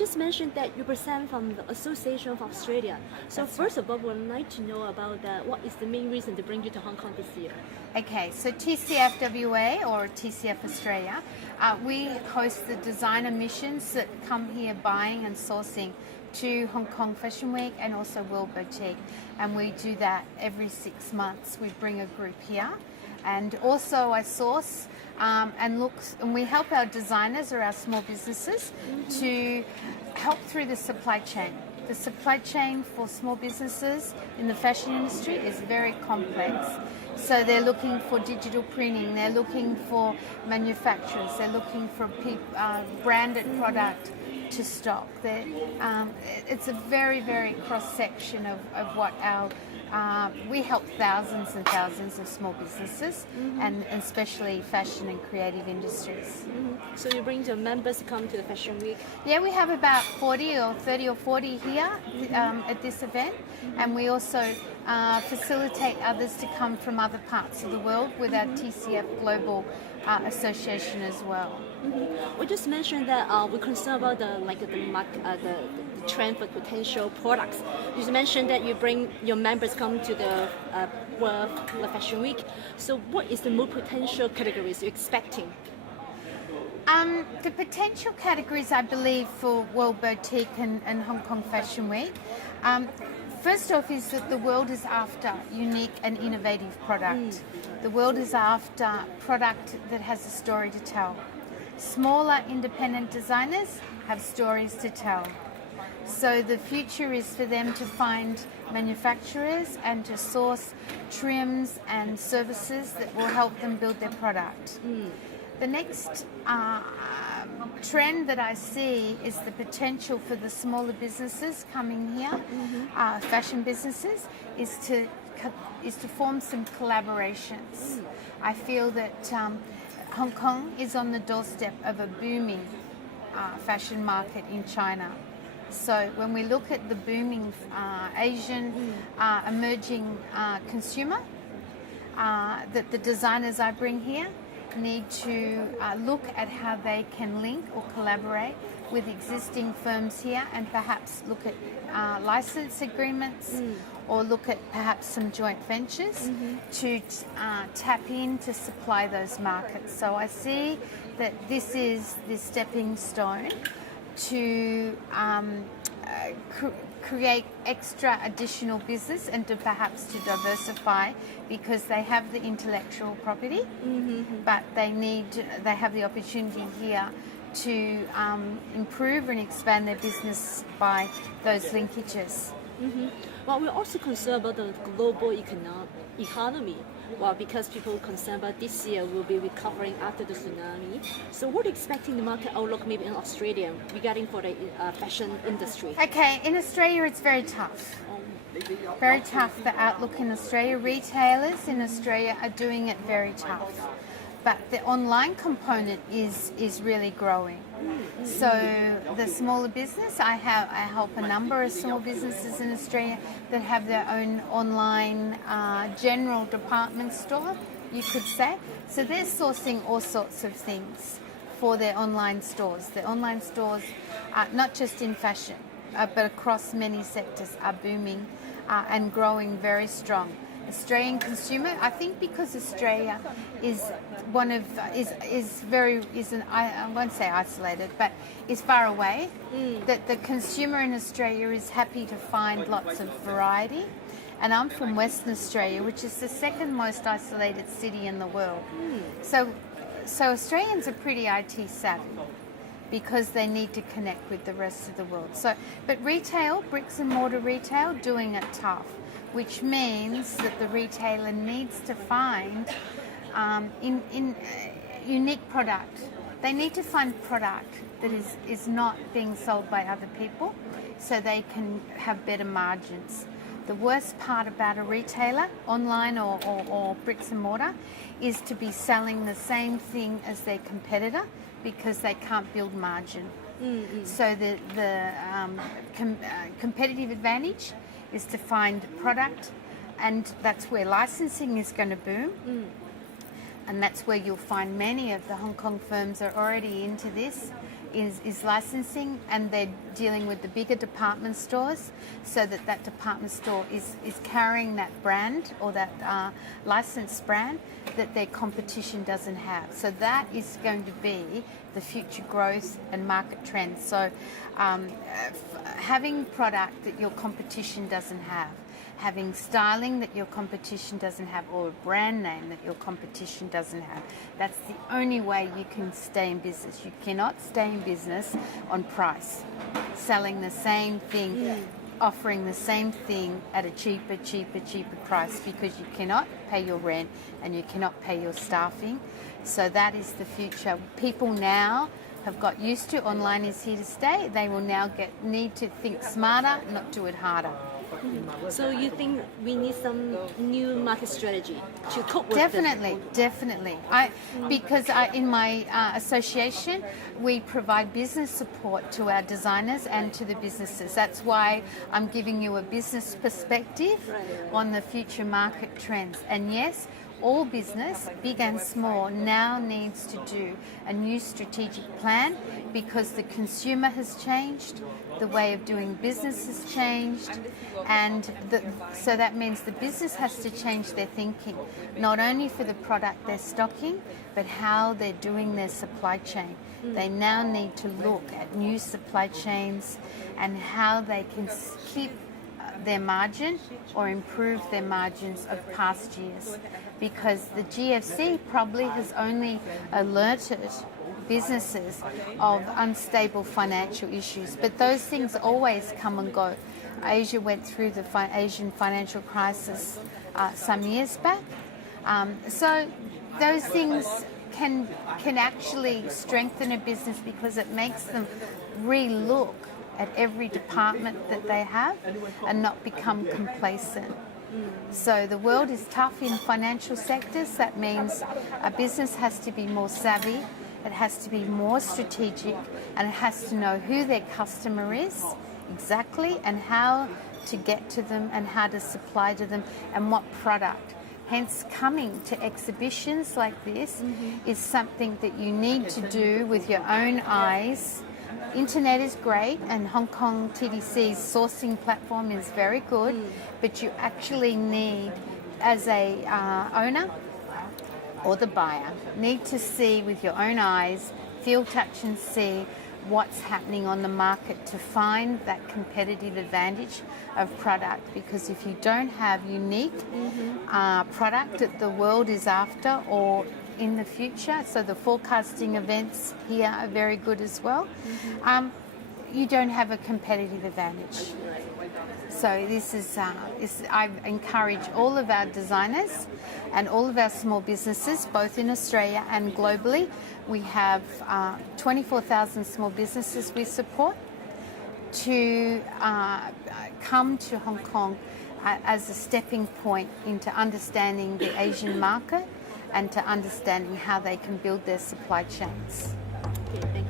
just mentioned that you present from the Association of Australia. So first of all, we'd like to know about what is the main reason to bring you to Hong Kong this year? Okay, so TCF WA or TCF Australia, we host the designer missions that come here buying and sourcing to Hong Kong Fashion Week and also World Boutique, and we do that every 6 months. We bring a group here, and also I source and we help our designers or our small businesses to help through the supply chain. The supply chain for small businesses in the fashion industry is very complex. So they're looking for digital printing, they're looking for manufacturers, they're looking for branded product to stock. It's a very, very cross-section of what we help thousands and thousands of small businesses and especially fashion and creative industries. So you bring your members to come to the Fashion Week? Yeah, we have about 30 or 40 here at this event, and we also facilitate others to come from other parts of the world with our TCF Global association as well. We just mentioned that we're concerned about the trend for potential products. You just mentioned that you bring your members come to the World Fashion Week. So what is the more potential categories you're expecting? The potential categories, I believe, for World Boutique and Hong Kong Fashion Week, first off is that the world is after unique and innovative product. The world is after product that has a story to tell. Smaller independent designers have stories to tell. So the future is for them to find manufacturers and to source trims and services that will help them build their product. The next trend that I see is the potential for the smaller businesses coming here, fashion businesses, is to form some collaborations. I feel that Hong Kong is on the doorstep of a booming fashion market in China. So when we look at the booming Asian emerging consumer, that the designers I bring here need to look at how they can link or collaborate with existing firms here and perhaps look at license agreements or look at perhaps some joint ventures to tap in to supply those markets. So I see that this is the stepping stone to create extra additional business and to perhaps to diversify because they have the intellectual property, but they have the opportunity here to improve and expand their business by those linkages. Well, we're also concerned about the global economy. Well, because people are concerned about this year will be recovering after the tsunami. So what are you expecting the market outlook maybe in Australia regarding for the fashion industry? Okay, in Australia it's very tough. Very tough, the outlook in Australia. Retailers in Australia are doing it very tough. But the online component is really growing. So the smaller business, I help a number of small businesses in Australia that have their own online general department store, you could say. So they're sourcing all sorts of things for their online stores. The online stores, not just in fashion, but across many sectors, are booming and growing very strong. Australian consumer, I think because Australia is I won't say isolated, but is far away, that the consumer in Australia is happy to find lots of variety. And I'm from Western Australia, which is the second most isolated city in the world. So Australians are pretty IT savvy because they need to connect with the rest of the world. But retail, bricks and mortar retail, doing it tough, which means that the retailer needs to find unique product. They need to find product that is not being sold by other people so they can have better margins. The worst part about a retailer, online or bricks and mortar, is to be selling the same thing as their competitor because they can't build margin. So the competitive advantage is to find product, and that's where licensing is going to boom. And that's where you'll find many of the Hong Kong firms are already into this. is licensing, and they're dealing with the bigger department stores, so that department store is carrying that brand or that licensed brand that their competition doesn't have. So that is going to be the future growth and market trends. So having product that your competition doesn't have, having styling that your competition doesn't have, or a brand name that your competition doesn't have. That's the only way you can stay in business. You cannot stay in business on price, selling the same thing, offering the same thing at a cheaper price, because you cannot pay your rent and you cannot pay your staffing. So that is the future. People now have got used to online is here to stay. They will now need to think smarter, not do it harder. So you think we need some new market strategy to cope with Definitely. Because in my association, we provide business support to our designers and to the businesses. That's why I'm giving you a business perspective on the future market trends. And yes, all business, big and small, now needs to do a new strategic plan, because the consumer has changed, the way of doing business has changed, and so that means the business has to change their thinking, not only for the product they're stocking, but how they're doing their supply chain. They now need to look at new supply chains and how they can keep their margin or improve their margins of past years, because the GFC probably has only alerted businesses of unstable financial issues, but those things always come and go. Asia went through the Asian financial crisis some years back, so those things can actually strengthen a business, because it makes them re-look at every department that they have and not become complacent. So the world is tough in financial sectors. That means a business has to be more savvy, it has to be more strategic, and it has to know who their customer is exactly, and how to get to them, and how to supply to them, and what product. Hence, coming to exhibitions like this is something that you need to do with your own eyes. Internet is great, and Hong Kong TDC's sourcing platform is very good, but you actually need, as a owner or the buyer, need to see with your own eyes, feel, touch and see what's happening on the market to find that competitive advantage of product. Because if you don't have unique product that the world is after or in the future, so the forecasting events here are very good as well, you don't have a competitive advantage. So this is, I encourage all of our designers and all of our small businesses, both in Australia and globally. We have 24,000 small businesses we support, to come to Hong Kong as a stepping point into understanding the Asian market and to understanding how they can build their supply chains. Okay, thank you.